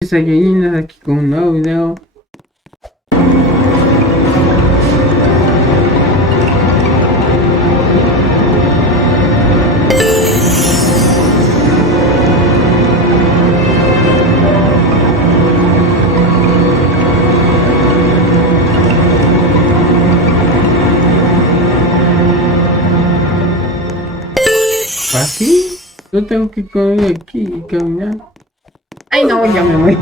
Seguidas aquí con un nuevo video. Aquí, yo tengo que correr aquí y caminar. Ay no, ya me voy.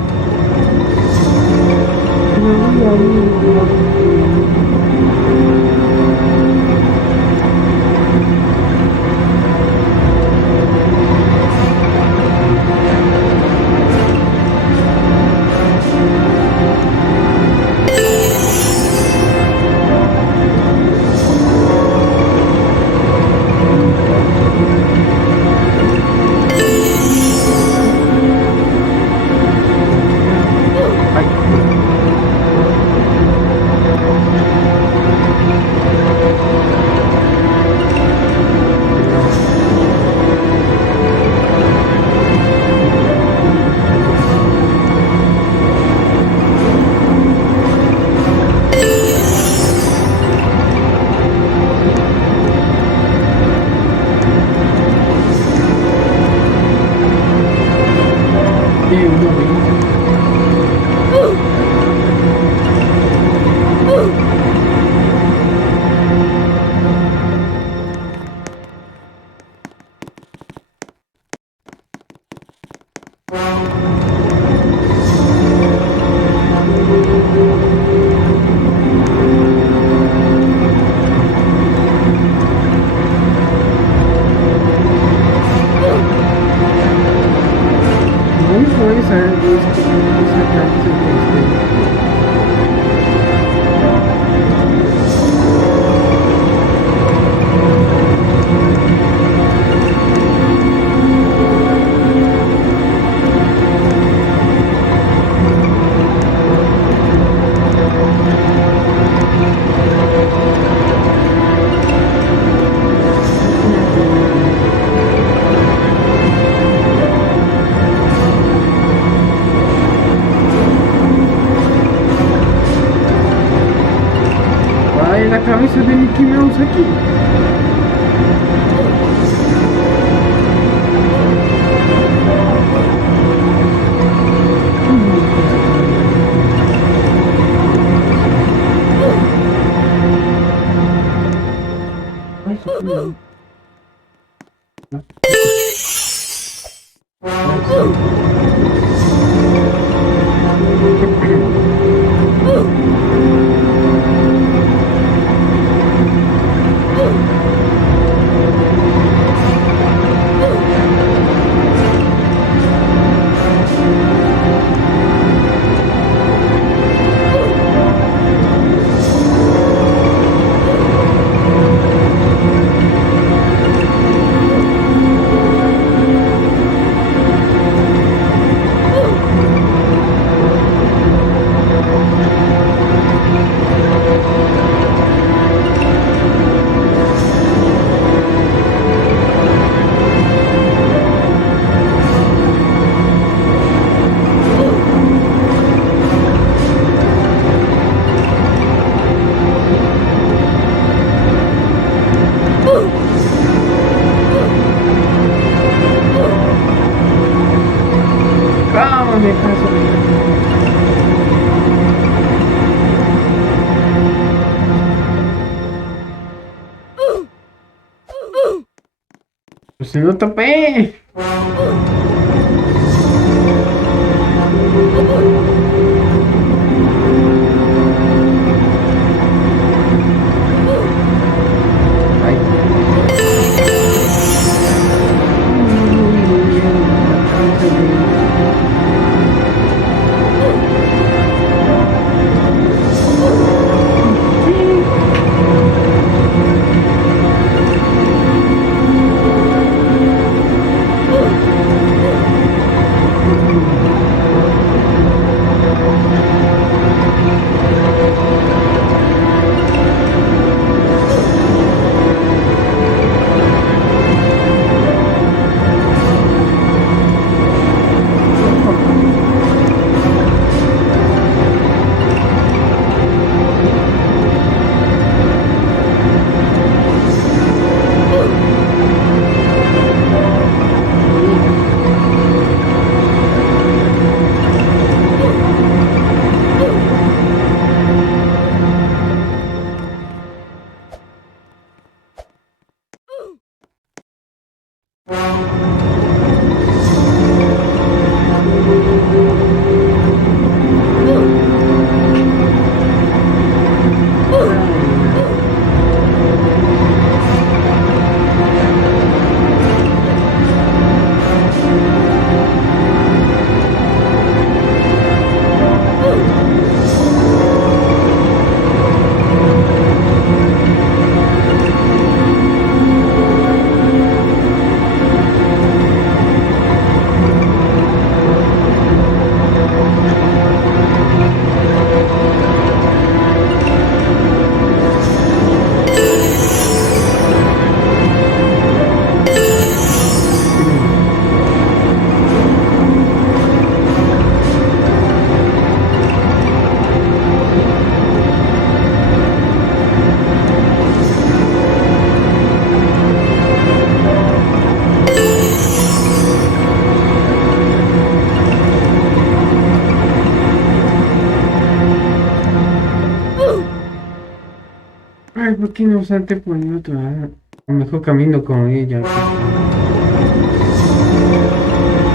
Ay, la cabeza de Mickey Mouse aquí. ¿Cómo me paso? Pues si no topé. ¿por qué no salte por el otro lado? O mejor camino con ella. Ya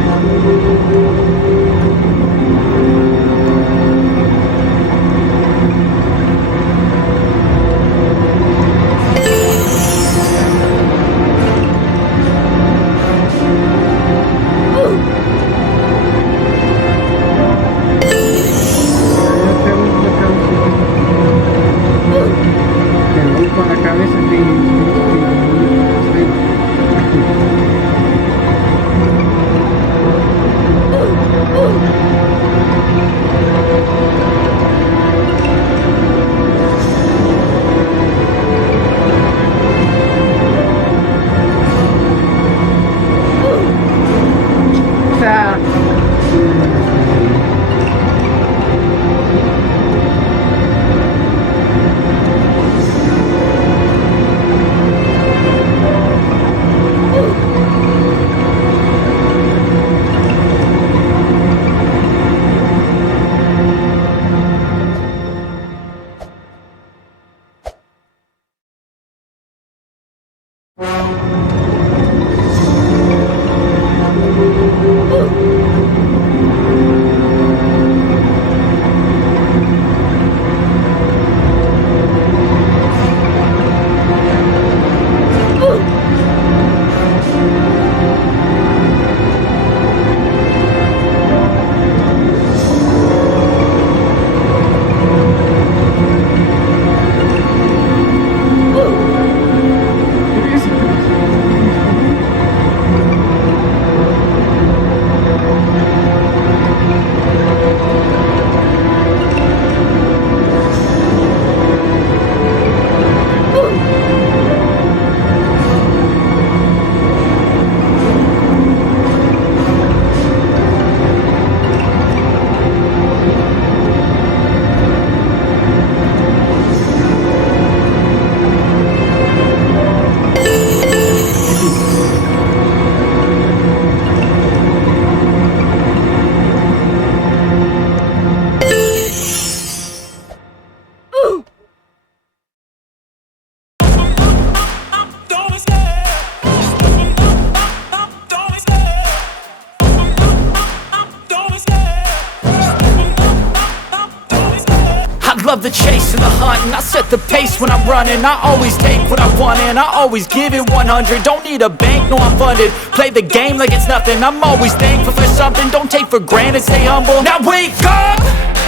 te voy por la cabeza. Te voy por la cabeza o sea, ¿qué es esto? I love the chase and the hunt, and I set the pace when I'm running. I always take what I want and I always give it 100. Don't need a bank, no I'm funded. Play the game like it's nothing. I'm always thankful for something. Don't take for granted, stay humble. Now wake up!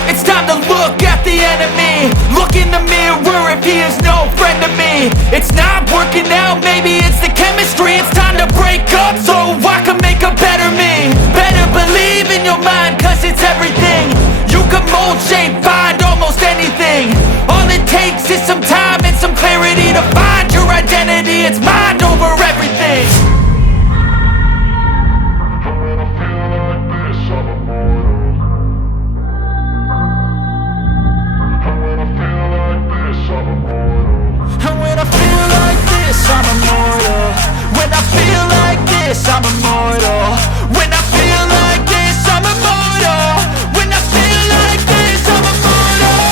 It's time to look at the enemy. Look in the mirror if he is no friend to me. It's not working out, maybe it's the chemistry. It's time to break up so I can make a better me. Better believe in your mind, cause it's everything. You can mold, shape, find almost anything. All it takes is some time and some clarity to find your identity. It's mind over everything. And when I feel like this, I'm immortal. When I feel like this, I'm immortal. When I feel like this, I'm immortal. When I feel like this, I'm immortal.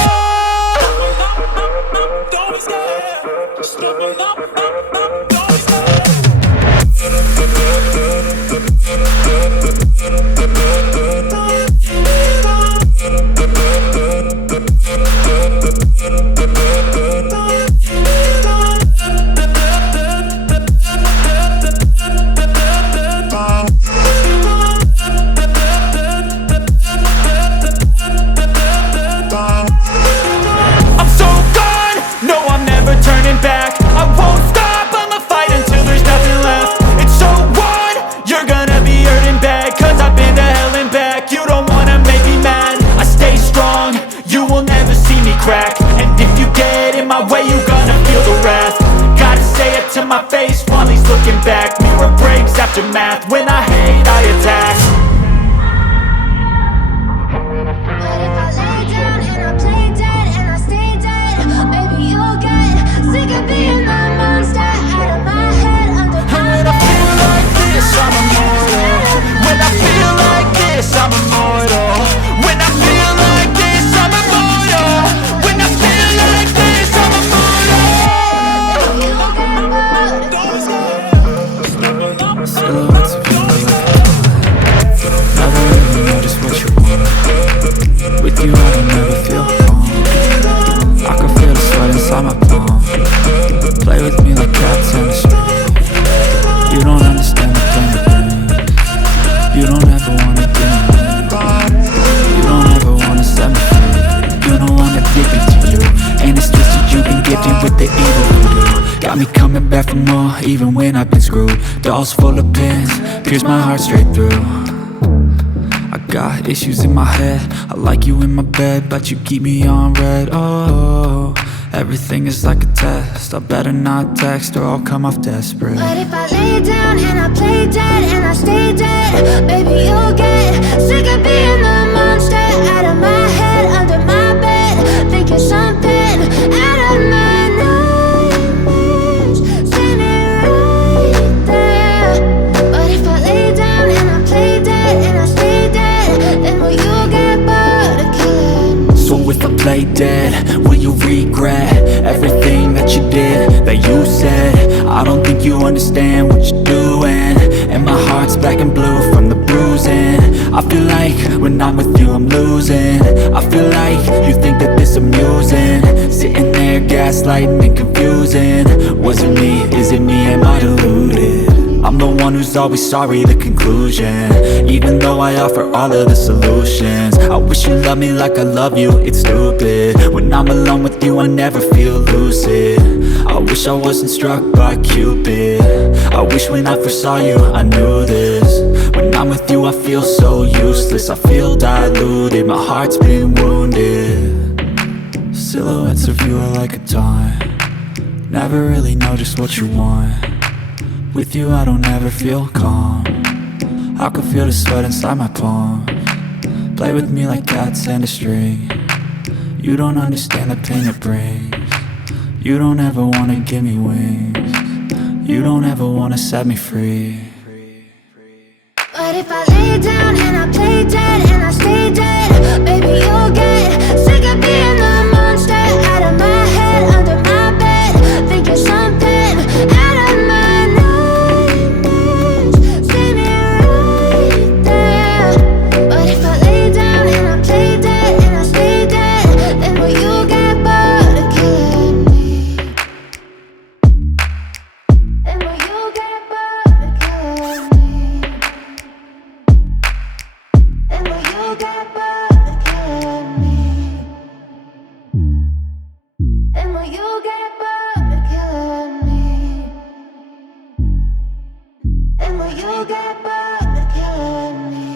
Don't be scared. Just don't be scared. With you I don't ever feel calm. I can feel the sweat inside my palm. Play with me like cats in the street. You don't understand the pain of pain. You don't ever wanna give me wings. You don't ever wanna set me free. You know I'm addicted to you, and it's twisted, you've been gifted with the evil voodoo. Got me coming back for more, even when I've been screwed. Dolls full of pins, pierce my heart straight through. I got issues in my head, I like you in my bed, but you keep me on red. Oh, everything is like a test, I better not text or I'll come off desperate. But if I lay down and I play dead and I stay dead, baby you'll get sick of being the monster out of my head, under my bed, thinking something out of my nightmares, standing right there. But if I lay down and I play dead and I stay dead, then will you get bored of killing me? So if I play dead, will you regret everything that you did, that you said? I don't think you understand what you're doing, and my heart's black and blue from the bruising. I feel like when I'm with you I'm losing. I feel like you think that this amusing, sitting there gaslighting and confusing. Was it me? Is it me? Am I deluded? I'm the one who's always sorry, the conclusion. Even though I offer all of the solutions, I wish you loved me like I love you, it's stupid. When I'm alone with you I never feel lucid. I wish I wasn't struck by Cupid. I wish when I first saw you I knew this. When I'm with you I feel so useless, I feel diluted, my heart's been wounded. Silhouettes of you are like a taunt, never really know just what you want. With you I don't ever feel calm, I can feel the sweat inside my palm. Play with me like cats and a string. You don't understand the pain it brings. You don't ever wanna give me wings. You don't ever wanna set me free. But if I lay down and I play dead and I stay dead, baby you'll get sick of being the monster out of my head, under my bed, thinking something out of my nightmares, standing right there. But if I lay down and I play dead and I stay dead, then will you get bored of killing me? Then will you get bored of killing me? And will you get bored of killing me? And will you get bored of killing me? And will you get bored of killing me?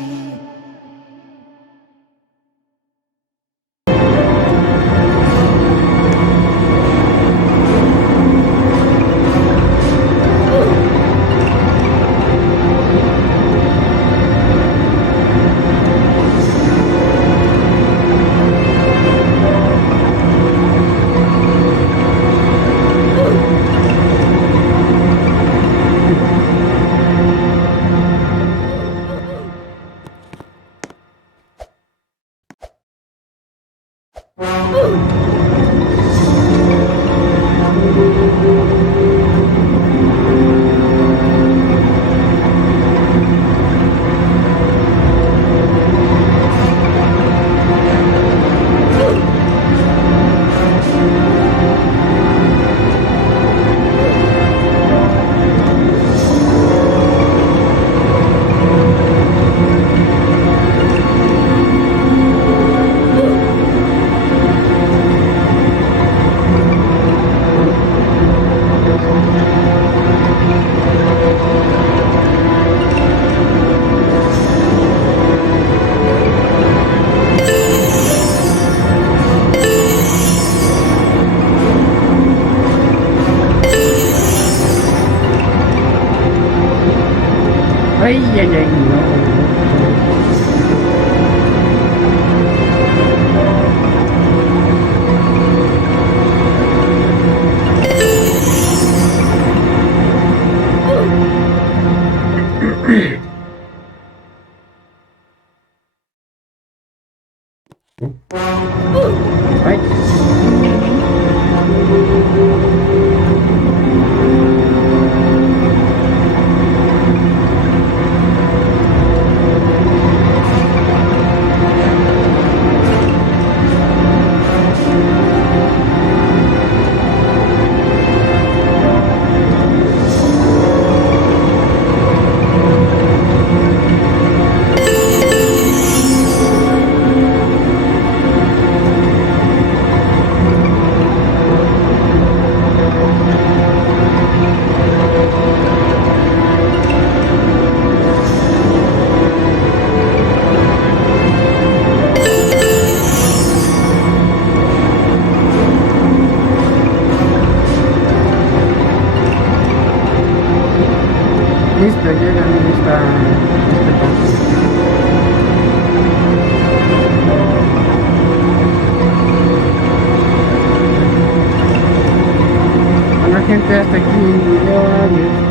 Ay, ay, ay, no. Ay. Listo, ya gané este partido. Bueno gente, hasta aquí el video, adiós.